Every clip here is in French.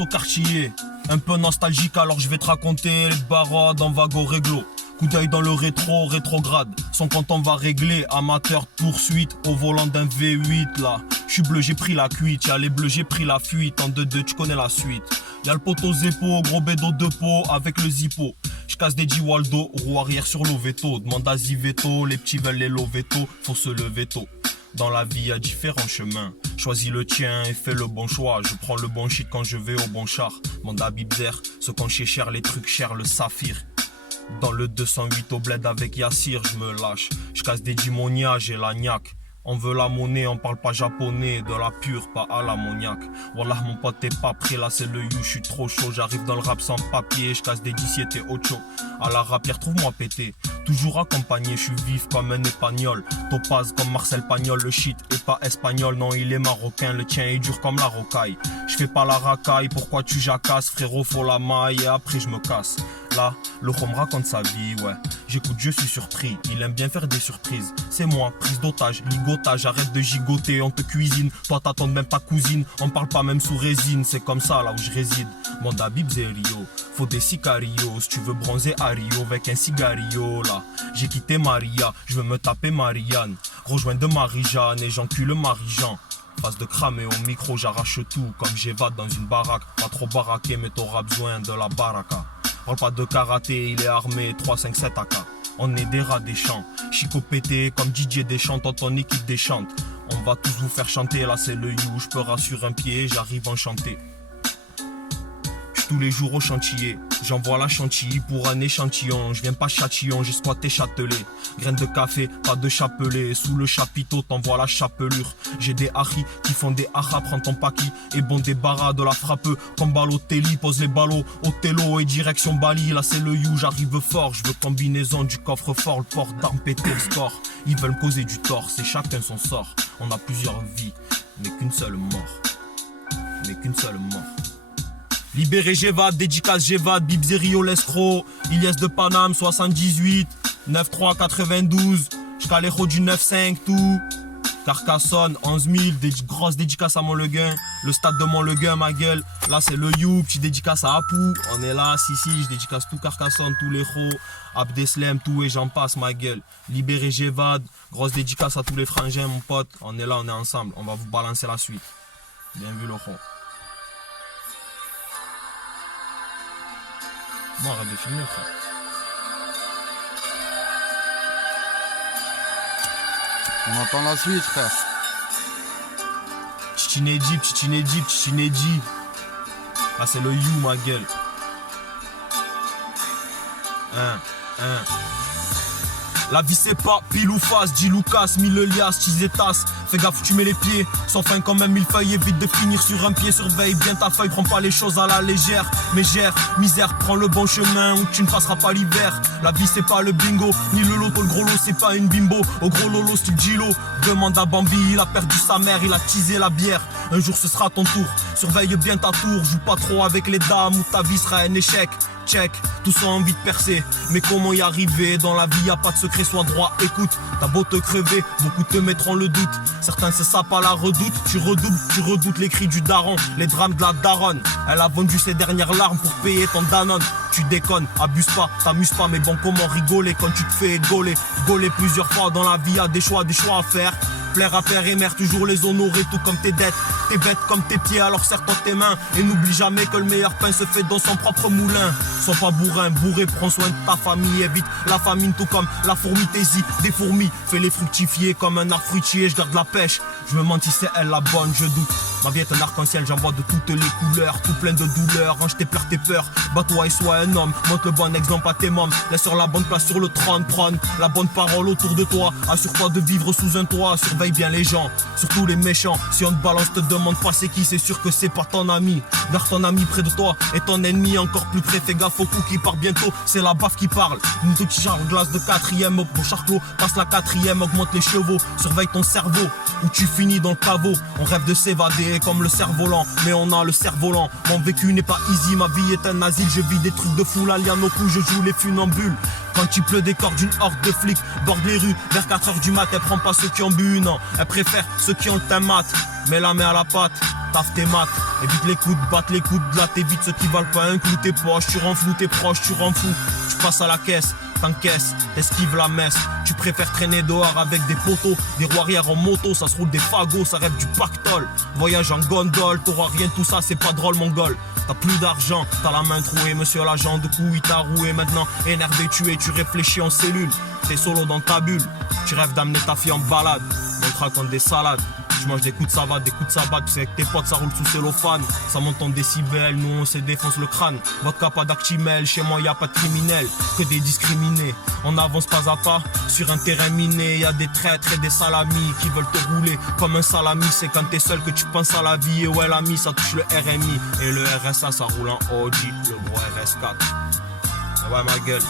au quartier. Un peu nostalgique alors je vais te raconter les barades en vago réglo. Coup d'œil dans le rétrograde. Son compte on va régler. Amateur poursuite au volant d'un V8 là. J'suis bleu, j'ai pris la cuite. Y'a les bleus, j'ai pris la fuite. En 2-2, tu connais la suite. Y'a le poteau Zeppo, gros bédo de peau avec le zippo. J'casse des G-Waldo, roue arrière sur l'Oveto. Demande à Ziveto, les petits veulent les Loveto. Faut se lever tôt. Dans la vie, y'a différents chemins. Choisis le tien et fais le bon choix. Je prends le bon shit quand je vais au bon char. Demande à Bibzer, ce qu'on chez cher, les trucs chers, le saphir. Dans le 208 au bled avec Yassir, je me lâche. Je casse des dimonias, j'ai la niaque. On veut la monnaie, on parle pas japonais. De la pure, pas à l'ammoniaque. Wallah mon pote t'es pas prêt, là c'est le you, je suis trop chaud. J'arrive dans le rap sans papier, je casse des 17 et ocho. À la rapière, trouve-moi pété. Toujours accompagné, je suis vif comme un épagnol. Topaz comme Marcel Pagnol, le shit est pas espagnol. Non il est marocain, le tien est dur comme la rocaille. Je fais pas la racaille, pourquoi tu jacasses? Frérot faut la maille et après je me casse. Là, le me raconte sa vie, ouais. J'écoute, je suis surpris. Il aime bien faire des surprises. C'est moi, prise d'otage, ligotage. Arrête de gigoter, on te cuisine. Toi, t'attends même ta cousine. On parle pas même sous résine. C'est comme ça là où je réside. Mon Dabib Rio. Faut des sicarios. Si tu veux bronzer à Rio avec un cigario là. J'ai quitté Maria. Je veux me taper Marianne. Rejoindre Marie-Jeanne et j'encule Marie-Jean. Face de cramer au micro, j'arrache tout. Comme j'évade dans une baraque. Pas trop baraqué, mais t'auras besoin de la baraka. Parle pas de karaté, il est armé 357 AK. On est des rats des champs, Chico pété comme DJ Deschamps, ton équipe déchante. On va tous vous faire chanter, là c'est le you, je peux rassurer un pied, j'arrive enchanté. Tous les jours au chantier, j'envoie la chantilly pour un échantillon. Je viens pas châtillon, j'ai squatté Châtelet. Graines de café, pas de chapelet. Sous le chapiteau, t'envoies la chapelure. J'ai des haris qui font des haras, prends ton paki. Et bon débarras de la frappe. Comme Balotelli, pose les ballots. Othello et direction Bali. Là c'est le you, j'arrive fort. Je veux combinaison du coffre-fort, le port d'armes pété le score. Ils veulent me causer du tort, c'est chacun son sort. On a plusieurs vies, mais qu'une seule mort. Mais qu'une seule mort. Libéré Gévad, dédicace Gévad, Bibzerio l'escroc, Ilias de Paname 78, 93 92, J'calejo du 95 tout, Carcassonne 11 000, grosse dédicace à Montleguin, le stade de Montleguin ma gueule, là c'est le you, petit dédicace à Apou, on est là, si je dédicace tout Carcassonne, tous les ros, Abdeslem, tout et j'en passe ma gueule, Libéré Gévad, grosse dédicace à tous les frangins mon pote, on est là, on est ensemble, on va vous balancer la suite, bien vu le rond. Bon, arrête de filmer, frère. On entend la suite, frère. Tchinedji. Ah, c'est le you, ma gueule. La vie c'est pas pile ou face, dit Lucas, mille liasses, tisétas. Fais gaffe où tu mets les pieds, sans fin comme un millefeuille, évite de finir sur un pied, surveille bien ta feuille, prends pas les choses à la légère. Mais gère, misère, prends le bon chemin où tu ne passeras pas l'hiver. La vie c'est pas le bingo, ni le loto, le gros lot c'est pas une bimbo. Au gros lolo c'est Gilo, demande à Bambi, il a perdu sa mère, il a teasé la bière. Un jour ce sera ton tour, surveille bien ta tour, joue pas trop avec les dames ou ta vie sera un échec. Check, tous ont envie de percer, mais comment y arriver? Dans la vie y a pas de secret, sois droit, écoute. T'as beau te crever, beaucoup te mettront le doute. Certains se sapent à la redoute, tu redoutes les cris du daron, les drames de la daronne. Elle a vendu ses dernières larmes pour payer ton Danone. Tu déconnes, abuse pas, t'amuses pas, mais bon comment rigoler quand tu te fais gauler. Gauler plusieurs fois dans la vie, y a des choix à faire. Plaire à père et mère, toujours les honorer, tout comme tes dettes. T'es bête comme tes pieds, alors serre-toi tes mains. Et n'oublie jamais que le meilleur pain se fait dans son propre moulin. Sois pas bourrin, bourré, prends soin de ta famille. Évite la famine tout comme la fourmitésie des fourmis. Fais-les fructifier comme un arbre fruitier, je garde la pêche. Je me mentis, c'est elle la bonne, je doute. Ma vie est un arc-en-ciel, j'en vois de toutes les couleurs. Tout plein de douleurs, range tes pleurs, tes peurs. Bats-toi et sois un homme, montre le bon exemple à tes mômes. Laisse sur la bonne place sur le trône, prône la bonne parole autour de toi. Assure-toi de vivre sous un toit, surveille bien les gens, surtout les méchants. Si on te balance, te demande pas c'est qui, c'est sûr que c'est pas ton ami. Garde ton ami près de toi et ton ennemi encore plus près. Fais gaffe au coup qui part bientôt, c'est la baffe qui parle. Une petite jarre glace de 4ème, pour charclos, passe la 4ème, augmente les chevaux. Surveille ton cerveau, ou tu finis dans le caveau. On rêve de s'évader comme le cerf-volant, mais on a le cerf-volant. Mon vécu n'est pas easy, ma vie est un asile. Je vis des trucs de fou, la liane au cou, je joue les funambules. Quand il pleut des corps d'une horde de flics, borde les rues, vers 4h du mat, elle prend pas ceux qui ont bu, non. Elle préfère ceux qui ont le teint mat, mets la main à la pâte. taffe tes maths, évite les coups de batte, les coups de latte, évite ceux qui valent pas un clou, tes poches, tu rends flou, tes proches, tu rends fou, tu passes à la caisse, t'encaisses, t'esquives la messe, tu préfères traîner dehors avec des poteaux, des roues arrière en moto, ça se roule des fagots, ça rêve du pactole, voyage en gondole, t'auras rien de tout ça, c'est pas drôle mongol. T'as plus d'argent, t'as la main trouée, monsieur l'agent de coup il t'a roué. Maintenant énervé tu es, tu réfléchis en cellule. T'es solo dans ta bulle, tu rêves d'amener ta fille en balade. On te raconte des salades, tu manges des coups de savate, des coups de sabbat. Tu sais avec tes potes ça roule sous cellophane. Ça monte en décibels, nous on se défonce le crâne. Vodka pas d'actimel, chez moi y a pas de criminels, que des discriminés. On avance pas à pas, sur un terrain miné. Y'a des traîtres et des salamis qui veulent te rouler comme un salami. C'est quand t'es seul que tu penses à la vie. Et ouais l'ami ça touche le RMI. Et le RSA ça roule en OG, le gros RS4. Ah ouais ma gueule.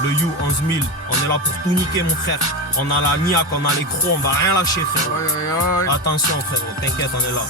Le You 11000, on est là pour tout niquer mon frère. On a la niaque, on a les crocs, on va rien lâcher frérot. Aïe, aïe, aïe. Attention frérot, t'inquiète on est là.